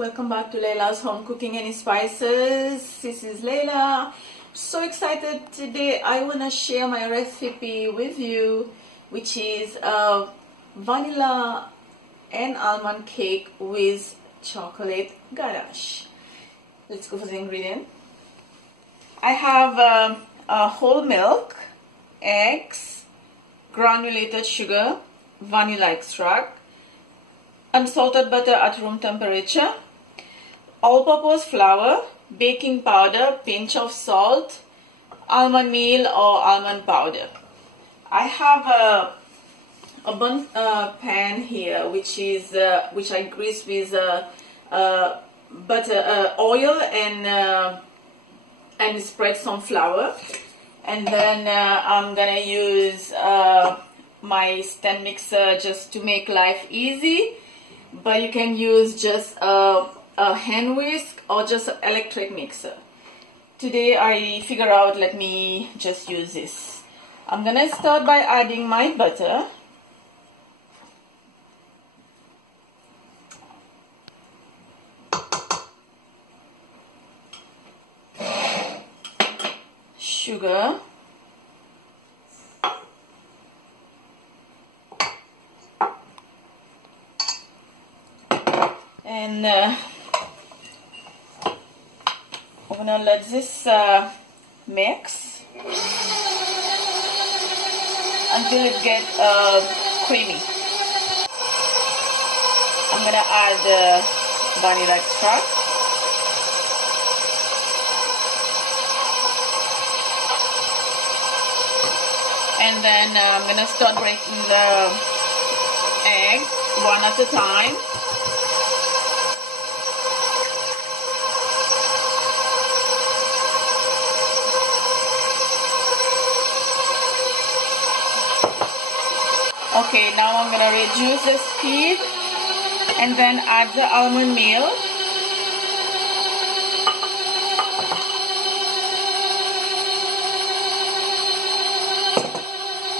welcome back to Laila's Home Cooking and Spices. This is Laila. So excited today. I want to share my recipe with you, which is a vanilla and almond cake with chocolate ganache. Let's go for the ingredient. I have a whole milk, eggs, granulated sugar, vanilla extract, unsalted butter at room temperature, all-purpose flour, baking powder, pinch of salt, almond meal or almond powder. I have a bun pan here, which I grease with butter, oil, and spread some flour. And then I'm gonna use my stand mixer just to make life easy, but you can use just a hand whisk or just an electric mixer. Today I figure out, let me just use this. I'm gonna start by adding my butter. Sugar, and I'm gonna let this mix until it gets creamy. I'm gonna add vanilla extract. And then I'm gonna start breaking the egg one at a time. Okay, now I'm gonna reduce the speed and then add the almond meal.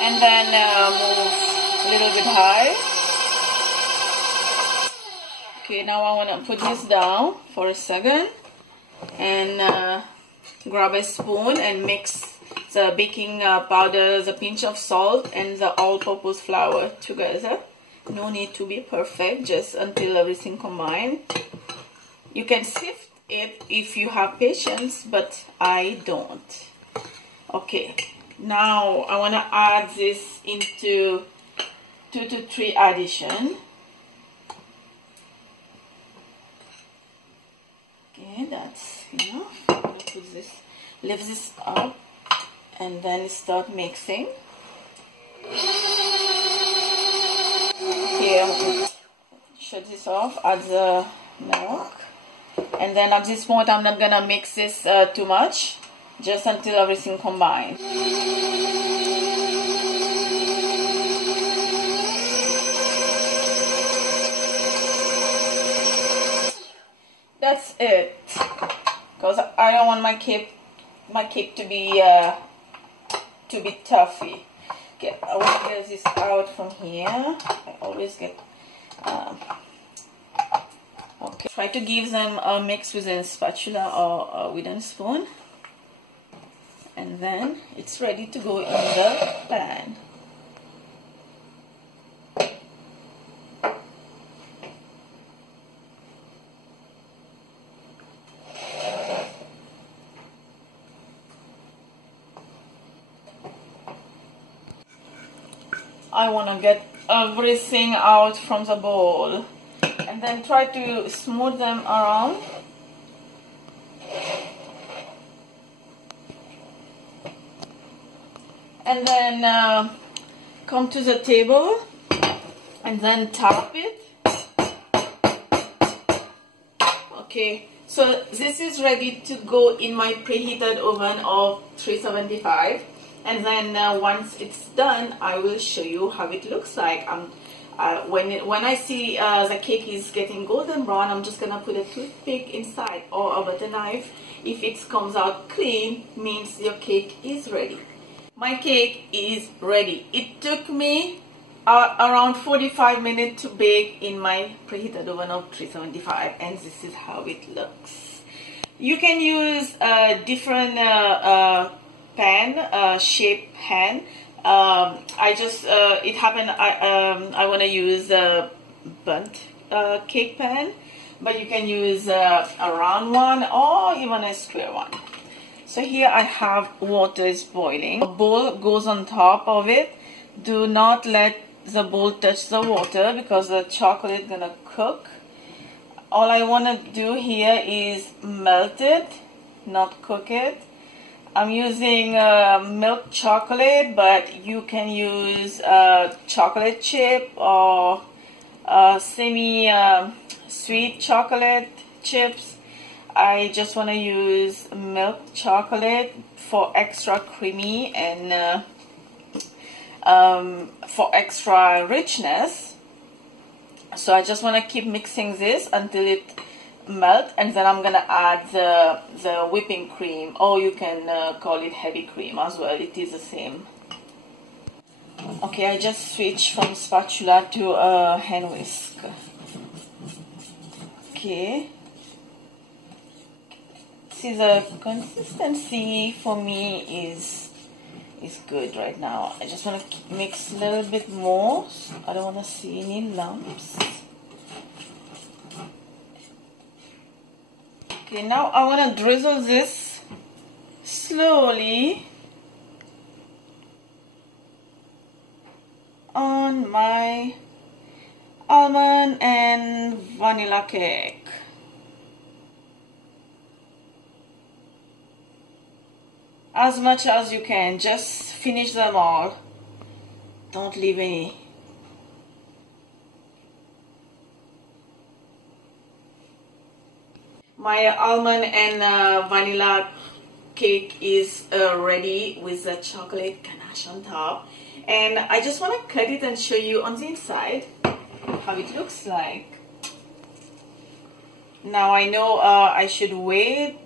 And then move a little bit high. Okay, now I want to put this down for a second and grab a spoon and mix the baking powder, the pinch of salt, and the all-purpose flour together. No need to be perfect, just until everything combined. You can sift it if you have patience, but I don't. Okay. Now I want to add this into 2 to 3 addition. Okay, that's enough. I'm going to put this, lift this up, and then start mixing. Okay, I'm going to shut this off, add the milk, and then at this point I'm not going to mix this too much. Just until everything combined. That's it. Because I don't want my cake to be toughy. Okay, I want to get this out from here. I always get. Okay. Try to give them a mix with a spatula or a wooden spoon. And then it's ready to go in the pan. I want to get everything out from the bowl and then try to smooth them around. And then come to the table and then top it. Okay, so this is ready to go in my preheated oven of 375. And then once it's done, I will show you how it looks like. When I see the cake is getting golden brown, I'm just gonna put a toothpick inside or a butter knife. If it comes out clean, means your cake is ready. My cake is ready. It took me around 45 minutes to bake in my preheated oven of 375, and this is how it looks. You can use a different pan, shape pan. I just it happened I want to use a burnt cake pan, but you can use a round one or even a square one. So here I have water is boiling. A bowl goes on top of it. Do not let the bowl touch the water because the chocolate is gonna cook. All I want to do here is melt it, not cook it. I'm using milk chocolate, but you can use chocolate chip or semi sweet chocolate chips. I just want to use milk chocolate for extra creamy and for extra richness. So I just want to keep mixing this until it melt, and then I'm gonna add the whipping cream, or you can call it heavy cream as well. It is the same. Okay, I just switched from spatula to a hand whisk. Okay. See, the consistency for me is good right now. I just want to mix a little bit more. I don't want to see any lumps. Okay, now I want to drizzle this slowly on my almond and vanilla cake. As much as you can, just finish them all. Don't leave any. My almond and vanilla cake is ready with the chocolate ganache on top, and I just want to cut it and show you on the inside how it looks like. Now I know I should wait,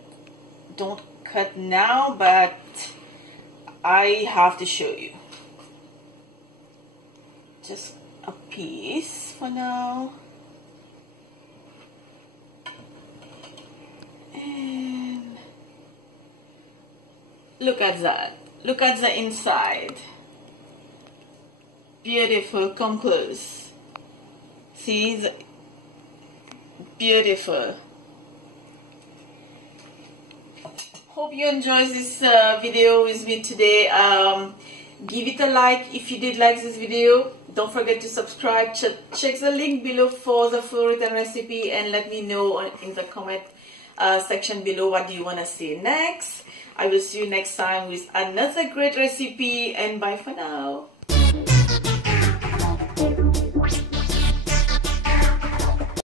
don't cut now, but I have to show you. Just a piece for now. And look at that. Look at the inside. Beautiful. Come close. See? Beautiful. Hope you enjoyed this video with me today. Give it a like if you did like this video. Don't forget to subscribe. Check the link below for the full written recipe, and let me know in the comment section below what do you want to see next. I will see you next time with another great recipe, and bye for now.